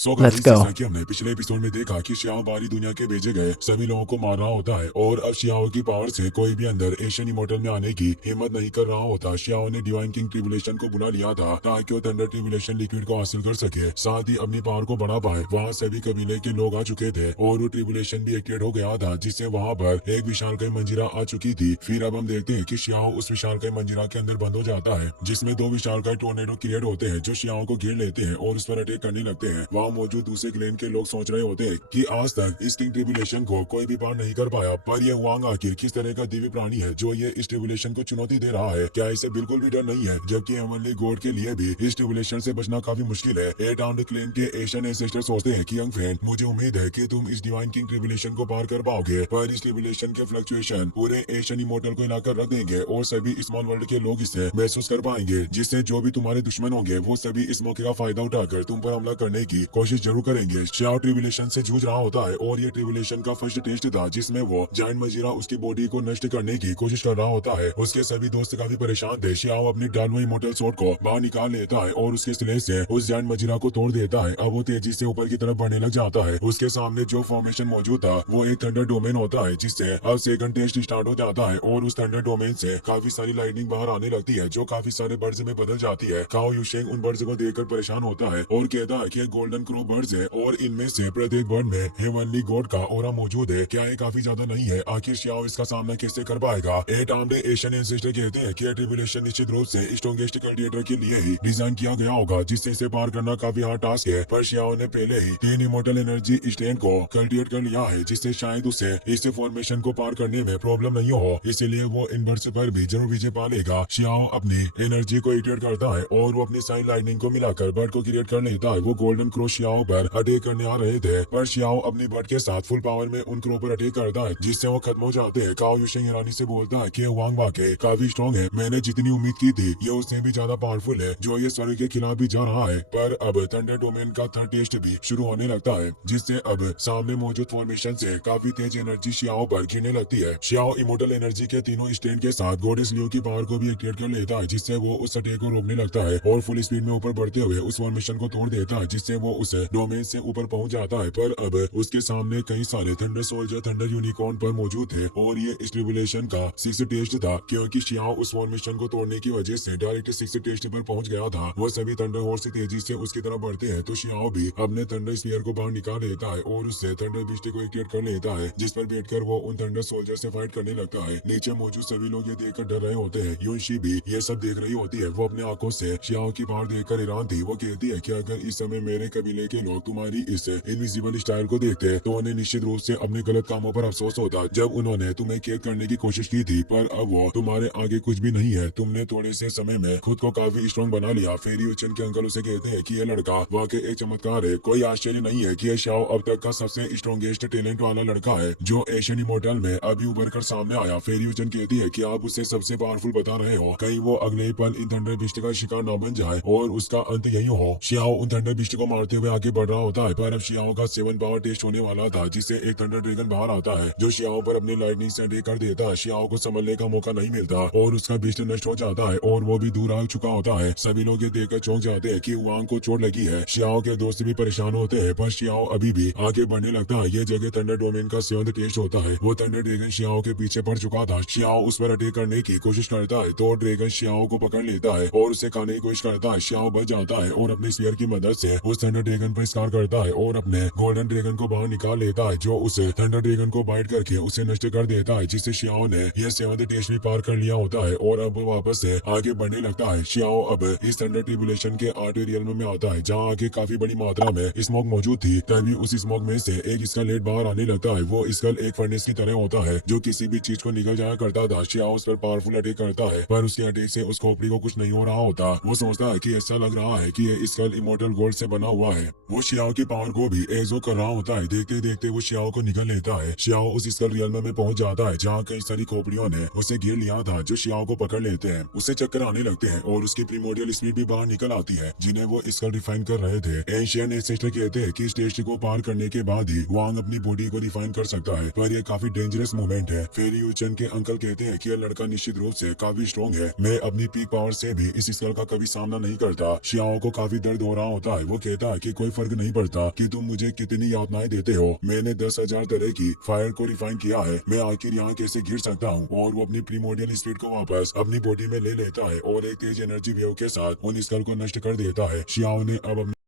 So Let's guys, जैसा go. कि हमने पिछले एपिसोड में देखा कि शियाओ बाहरी दुनिया के भेजे गए सभी लोगों को मार रहा होता है और अब शियाओ की पावर से कोई भी अंदर एशियन इमोर्टल में आने की हिम्मत नहीं कर रहा होता। शियाओ ने डिवाइन किंग ट्रिबुलेशन को बुला लिया था ताकि वो थंडर ट्रिबुलेशन लिक्विड को हासिल कर सके, साथ ही अपनी पावर को बढ़ा पाए। वहाँ सभी कबीले के लोग आ चुके थे और वो ट्रिबुलेशन भी एक्टिवेट हो गया था, जिससे वहाँ पर एक विशालकाय मंजीरा आ चुकी थी। फिर अब हम देखते हैं कि शियाओ उस विशालकाय मंजीरा के अंदर बंद हो जाता है, जिसमें दो विशालकाय टोर्नेडो क्रिएट होते हैं जो शियाओ को घेर लेते हैं और उस पर अटैक करने लगते हैं। वहाँ मौजूद दूसरे क्लेन के लोग सोच रहे होते हैं कि आज तक इस किंग ट्रिबुलेशन को कोई भी पार नहीं कर पाया, पर ये हुआंग आखिर किस तरह का दिव्य प्राणी है जो ये इस ट्रिबुलेशन को चुनौती दे रहा है। क्या इसे बिल्कुल भी डर नहीं है? जबकि हेवनली गॉड के लिए भी इस ट्रिबुलेशन से बचना काफी मुश्किल है। एट आर्म्ड क्लेन के एशियन एंसेस्टर सोचते हैं कि यंग फ्रेंड, मुझे उम्मीद है कि तुम इस डिवाइन किंग ट्रिबुलेशन को पार कर पाओगे, पर इस ट्रिबुलेशन के फ्लक्चुएशन पूरे एशियन इमोर्टल को हिलाकर रख देंगे और सभी स्मॉल वर्ल्ड के लोग इसे महसूस कर पाएंगे, जिससे जो भी तुम्हारे दुश्मन होंगे वो सभी इस मौके का फायदा उठाकर तुम पर हमला करने की कोशिश जरूर करेंगे। शियाओ ट्रिबुलेशन से जूझ रहा होता है और ये ट्रिबुलेशन का फर्स्ट टेस्ट था जिसमें वो जायंट मजीरा उसकी बॉडी को नष्ट करने की कोशिश कर रहा होता है। उसके सभी दोस्त काफी परेशान थे। शियाओ अपनी डालवई मोटल सोर्ड को बाहर निकाल लेता है और उसके स्लेज से उस जायंट मजीरा को तोड़ देता है। अब वो तेजी से ऊपर की तरफ बढ़ने लग जाता है। उसके सामने जो फॉर्मेशन मौजूद था वो एक थंडर डोमेन होता है, जिससे अब सेकंड टेस्ट स्टार्ट हो जाता है और उस थंडर डोमेन से काफी सारी लाइटनिंग बाहर आने लगती है जो काफी सारे बर्ड्स में बदल जाती है। काओ यूशेंग उन बर्ड्स को देखकर परेशान होता है और कहता है कि गोल्डन क्रो बर्ड्स है और इनमें से प्रत्येक बर्ड में हेवनली गॉड का ऑरा मौजूद है। क्या ये काफी ज्यादा नहीं है? आखिर शियाओ इसका सामना कैसे कर पाएगा? एट आर्म्ड एशियन एंसेस्टर कहते हैं कि ट्रिबुलेशन निश्चित रूप से स्ट्रॉन्गेस्ट कल्टिवेटर के लिए ही डिजाइन किया गया होगा, जिससे इसे पार करना काफी हार्ड टास्क है। पर शियाओ ने पहले ही 3 इमोर्टल एनर्जी स्ट्रेन को कल्टिवेट कर लिया है, जिससे शायद उसे इस फॉर्मेशन को पार करने में प्रॉब्लम नहीं हो, इसीलिए वो इन बर्ड्स पर भी जरूर विजय पा लेगा। शियाओ अपनी एनर्जी को एक्टिवेट करता है और वो अपनी साइड लाइटनिंग को मिलाकर बर्ड को क्रिएट कर लेता है। वो गोल्डन क्रो शियाओ पर अटैक करने आ रहे थे, पर शियाओ अपनी बर्ड के साथ फुल पावर में उन क्रो पर अटैक करता है, जिससे वो खत्म हो जाते हैं। काओ यूशेंग ईरानी से बोलता है कि वांग वाकई काफी स्ट्रॉन्ग है, मैंने जितनी उम्मीद की थी ये उससे भी ज्यादा पावरफुल है, जो ये स्वर्ग के खिलाफ भी जा रहा है। पर अब थंडर डोमेन का थर्ड टेस्ट भी शुरू होने लगता है, जिससे अब सामने मौजूद फॉर्मेशन से काफी तेज एनर्जी शियाओ पर गिरने लगती है। शियाओ इमोर्टल एनर्जी के तीनों स्टैंड के साथ गॉडेस लियो की पावर को भी एक्टिवेट कर लेता है, जिससे वो उस अटैक को रोकने लगता है और फुल स्पीड में ऊपर बढ़ते हुए उस फॉर्मेशन को तोड़ देता है, जिससे वो उस डोमेन से ऊपर पहुंच जाता है। पर अब उसके सामने कई सारे थंडर सोल्जर थंडर यूनिकॉर्न पर मौजूद थे और ये इस ट्रिबुलेशन का 6th टेस्ट था, क्योंकि शियाओ उस फॉर्मेशन को तोड़ने की वजह से डायरेक्ट 6th टेस्ट पर पहुंच गया था। वो सभी थंडर हॉर्स तेजी से उसकी तरफ बढ़ते हैं, तो शियाओ भी अपने थंडर स्फीयर को बाहर निकाल लेता है और उससे थंडर बिस्ट को एक्टिवेट कर लेता है, जिस पर बैठकर वो उन थंडर सोल्जर से फाइट करने लगता है। नीचे मौजूद सभी लोग ये देखकर डर रहे होते हैं। यूनशी भी ये सब देख रही होती है। वो अपने आंखों से शियाओ की पावर देखकर हैरान थी। वो कहती है कि अगर इस समय मेरे कबीले के लोग तुम्हारी इस इनविजिबल स्टाइल को देखते तो उन्हें निश्चित रूप से अपने गलत कामों पर अफसोस होता, जब उन्होंने तुम्हें कैद करने की कोशिश की थी, पर अब वो तुम्हारे आगे कुछ भी नहीं है। तुमने थोड़े से समय में खुद को काफी स्ट्रॉन्ग बना लिया। फेरी उचन के अंकल उसे कहते हैं कि यह लड़का वाकई एक चमत्कार है। कोई आश्चर्य नहीं है कि यह शियाओ अब तक का सबसे स्ट्रॉन्गेस्ट टैलेंट वाला लड़का है जो एशियन इमोर्टल में अभी उभर कर सामने आया। फेरी उचन कहती है कि आप उसे सबसे पावरफुल बता रहे हो, कहीं वो अगले ही पल इन थंडर बिस्ट का शिकार न बन जाए और उसका अंत यही हो। शियाओ उन थंडर बिस्ट को मारते हुए आगे बढ़ रहा होता है, पर अब शियाओ का 7 पावर टेस्ट होने वाला था, जिससे एक थंडर ड्रैगन बाहर आता है जो शियाओ पर अपनी लाइटनिंग से अटैक कर देता है। शियाओ को संभलने का मौका नहीं मिलता और उसका बिस्ट नष्ट हो जाता है और वो भी दूर आ चुका होता है। सभी लोग ये देखकर चौंक जाते हैं कि वांग को चोट लगी है। शियाओ के दोस्त भी परेशान होते हैं, पर शियाओ अभी भी आगे बढ़ने लगता है। ये जगह थंडर डोमेन का 7th टेस्ट होता है। वो थंडर ड्रैगन शियाओ के पीछे पड़ चुका था। शियाओ उस पर अटैक करने की कोशिश करता है तो ड्रैगन शियाओ को पकड़ लेता है और उसे खाने की कोशिश करता है। शियाओ बच जाता है और अपने स्पीयर की मदद से उस थंडर ड्रैगन पर स्कार करता है और अपने गोल्डन ड्रैगन को बाहर निकाल लेता है, जो उस थंडर ड्रैगन को बाइट करके उसे नष्ट कर देता है, जिससे शियाओ ने यह 7th टेस्ट भी पार कर लिया होता है और अब वापस से आगे बढ़ने लगता है। शियाओ अब इस थंडर ट्रिबुलेशन के 8वें रियल्म में आता है, जहाँ आगे काफी बड़ी मात्रा में स्मोक मौजूद थी। तभी उस स्मोक में से एक स्केलेट बाहर आने लगता है। वो स्केल एक फर्नेस की तरह होता है जो किसी भी चीज को निकल जाया करता था। शियाओ उस पर पावरफुल अटैक करता है, पर उसके अटैक से उस खोपड़ी को कुछ नहीं हो रहा होता। वो सोचता है कि ऐसा लग रहा है कि ये स्केल इमोर्टल गोल्ड से बना हुआ है। वो शियाओ की पावर को भी एग्जॉस्ट कर रहा होता है। देखते देखते वो शियाओ को निकल लेता है। शियाओ उस स्केल रियल्म में पहुंच जाता है, जहाँ कई सारी खोपड़ियों ने उसे घेर लिया था जो शियाओ को पकड़ लेते हैं। उसे चक्कर आने लगते हैं और उसकी प्रीमोडियल स्पीड भी बाहर निकल आती है, जिन्हें वो स्केल रिफाइन कर रहे थे। एशियन एंसेस्टर कहते हैं कि इस टेस्ट को पार करने के बाद ही वांग अपनी बॉडी को रिफाइन कर सकता है, पर यह काफी डेंजरस मूवमेंट है। फेरी उचन के अंकल कहते हैं कि यह लड़का निश्चित रूप से काफी स्ट्रॉन्ग है। मैं अपनी पीक पावर से भी इस स्केल का कभी सामना नहीं करता। शियाओ को काफी दर्द हो रहा होता है। वो कहता है कि कि कोई फर्क नहीं पड़ता कि तुम मुझे कितनी यातनाएं देते हो, मैंने 10,000 तरह की फायर को रिफाइन किया है, मैं आखिर यहाँ कैसे गिर सकता हूँ। और वो अपनी प्रीमोडियल स्पीड को वापस अपनी बॉडी में ले लेता है और एक तेज एनर्जी वेव के साथ उन स्कल को नष्ट कर देता है। शियाओ ने अब अपने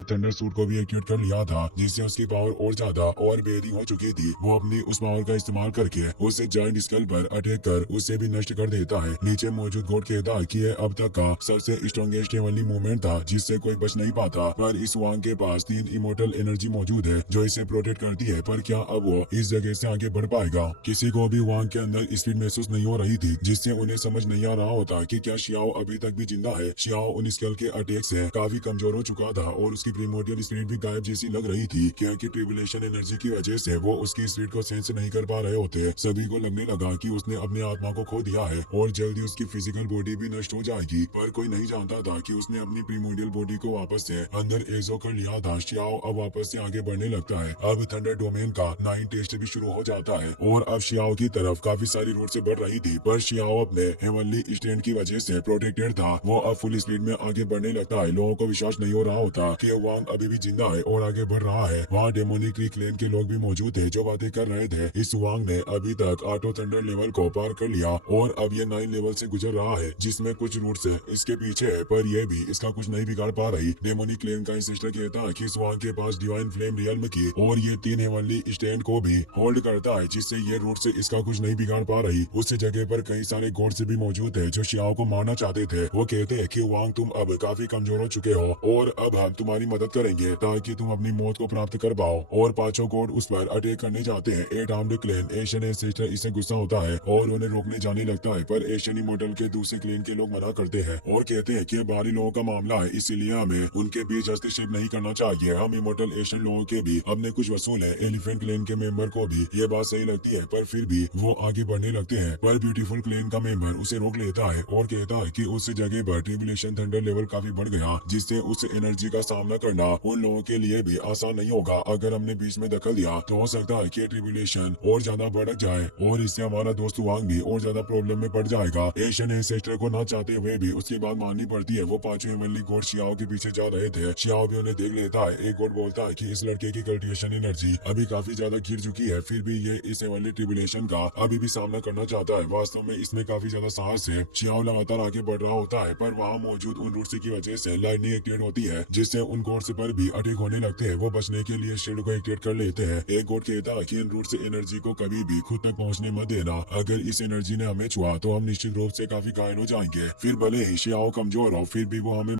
थंडर सूट को भी एक्टिवेट कर लिया था, जिससे उसकी पावर और ज्यादा और बेहतरी हो चुकी थी। वो अपनी उस पावर का इस्तेमाल करके उसे जायंट स्कल पर अटैक कर उसे भी नष्ट कर देता है। नीचे मौजूद गोड कहता है कि यह अब तक का सबसे स्ट्रॉन्गेस्ट हेवनली मूवमेंट था, जिससे कोई बच नहीं पाता। पर इस वांग के पास 3 इमोर्टल एनर्जी मौजूद है जो इसे प्रोटेक्ट करती है। पर क्या अब वो इस जगह से आगे बढ़ पाएगा? किसी को भी वांग के अंदर स्पीड महसूस नहीं हो रही थी, जिससे उन्हें समझ नहीं आ रहा होता कि क्या शियाओ अभी तक भी जिंदा है। शियाओ उन स्कल के अटैक से काफी कमजोर हो चुका था और उसकी प्रीमोडियल स्पीड भी गायब जैसी लग रही थी, क्योंकि ट्रिबुलेशन एनर्जी की वजह से वो उसकी स्पीड को सेंस नहीं कर पा रहे होते। सभी को लगने लगा कि उसने अपनी आत्मा को खो दिया है और जल्दी उसकी फिजिकल बॉडी भी नष्ट हो जाएगी। पर कोई नहीं जानता था कि उसने अपनी प्रीमोडियल बॉडी को वापस से अंदर एजो कर लिया था। शियाओ अब वापस से आगे बढ़ने लगता है। अब थंडर डोमेन का 9 टेस्ट भी शुरू हो जाता है और अब शियाओ की तरफ काफी सारी रूट से बढ़ रही थी, पर शियाओ अपने हेवनली स्टैंड की वजह से प्रोटेक्टेड था। वो अब फुल स्पीड में आगे बढ़ने लगता है। लोगों को विश्वास नहीं हो रहा होता कि वांग अभी भी जिंदा है और आगे बढ़ रहा है। वहाँ डेमोनिक क्लेन के लोग भी मौजूद थे जो बातें कर रहे थे। इस वांग ने अभी तक ऑटो थंडर लेवल को पार कर लिया और अब ये 9 लेवल से गुजर रहा है, जिसमें कुछ रूट्स इसके पीछे है, पर ये भी इसका कुछ नहीं बिगाड़ पा रही। डेमोनिक क्लेन का इंसिस्टर कहता है कि इस वांग के पास डिवाइन फ्लेम रियल्म की और ये 3 हेवनली स्टैंड को भी होल्ड करता है, जिससे ये रूट से इसका कुछ नहीं बिगाड़ पा रही। उस जगह पर कई सारे गॉड्स भी मौजूद है जो शियाओ को मारना चाहते थे। वो कहते हैं कि वांग तुम अब काफी कमजोर हो चुके हो और अब हम तुम्हारी मदद करेंगे ताकि तुम अपनी मौत को प्राप्त कर पाओ। और पांचों गॉड उस पर अटैक करने जाते हैं। 8 आर्म्ड क्लेन एशियन एंसेस्टर इसे गुस्सा होता है और उन्हें रोकने जाने लगता है, पर एशियन इमोर्टल के दूसरे क्लेन के लोग मना करते हैं और कहते हैं कि ये बाहरी लोगों का मामला है, इसीलिए हमें उनके बीच हस्तक्षेप नहीं करना चाहिए। हम इमोर्टल एशियन लोगों के भी अपने कुछ वसूल है। एलिफेंट क्लेन के मेंबर को भी ये बात सही लगती है, पर फिर भी वो आगे बढ़ने लगते हैं। पर ब्यूटीफुल क्लेन का मेंबर उसे रोक लेता है और कहता है कि उस जगह पर ट्रिबुलेशन थंडर लेवल काफी बढ़ गया, जिससे उस एनर्जी का सामना करना उन लोगों के लिए भी आसान नहीं होगा। अगर हमने बीच में दखल दिया तो हो सकता है कि ट्रिबुलेशन और ज्यादा बढ़ जाए और इससे हमारा दोस्त वांग भी और ज्यादा प्रॉब्लम में पड़ जाएगा। एशियन एंसेस्टर को ना चाहते हुए भी उसकी बात माननी पड़ती है। वो पांचों हेवनली गॉड शियाओ के पीछे जा रहे थे। शियाओ भी उन्हें देख लेता है। एक गॉड बोलता है कि इस लड़के की कल्टिवेशन एनर्जी अभी काफी ज्यादा गिर चुकी है, फिर भी ये इस हेवनली ट्रिबुलेशन का अभी भी सामना करना चाहता है। वास्तव में इसमें काफी ज्यादा साहस है। शियाओ लगातार आगे बढ़ रहा होता है, पर वहाँ मौजूद उन रूट्स की वजह से लाइटनिंग एक्टिवेट होती है, जिससे उन गॉड्स पर भी अटैक होने लगते हैं। वो बचने के लिए शील्ड को एक्टिवेट कर लेते हैं। एक गॉड कहता है कि इन रूट से एनर्जी को कभी भी खुद तक पहुंचने मत देना। अगर इस एनर्जी ने हमें छुआ तो हम निश्चित रूप से काफी घायल हो जाएंगे। फिर भले ही शियाओ कमजोर हो, फिर भी वो हमें